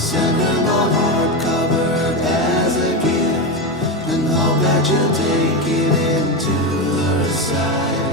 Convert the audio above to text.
send her the hardcover as a gift, and hope that you'll take it into her side.